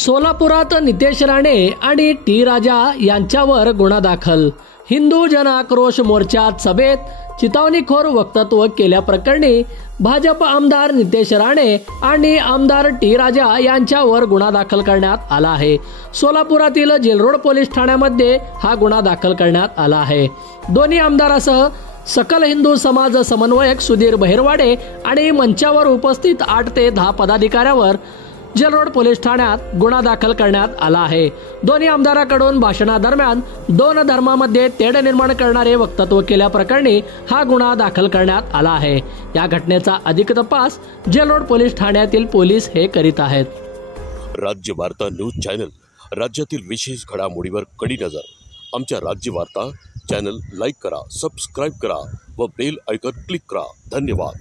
सोलापुरात नितेश राणे आणि टी राजा यांच्यावर गुन्हा दाखल। हिंदू जन आक्रोश मोर्चात सभेत चिथावणीखोर वक्तव्य केल्याप्रकरणी भाजप आमदार नितेश राणे आणि आमदार टी राजा यांच्यावर गुन्हा दाखल करण्यात आला आहे। सोलापुरातील जेलरोड पोलीस ठाण्यामध्ये हा गुन्हा दाखल करण्यात आला आहे। दोन्ही आमदारासह सकल हिंदू समाज समन्वयक सुधीर बहिरवाडे आणि मंचावर उपस्थित 8 ते 10 पदाधिकाऱ्यांवर जेलरोड पोलीस ठाण्यात गुन्हा दाखल करण्यात आला आहे। दोन्ही आमदारांकडून भाषणादरम्यान दोन धर्मामध्ये तेढ निर्माण करणारे वक्तव्य केल्याप्रकरणी हा गुन्हा दाखल करण्यात आला आहे। या घटनेचा अधिक तपास जेलरोड पोलीस ठाण्यातील पोलीस हे करीत आहेत। राज्य वार्ता न्यूज चॅनल, राज्यातील विशेष घडामोडीवर कडी नजर। आमच्या राज्य वार्ता चॅनल लाईक करा, सबस्क्राइब करा व बेल आयकॉन क्लिक करा। धन्यवाद।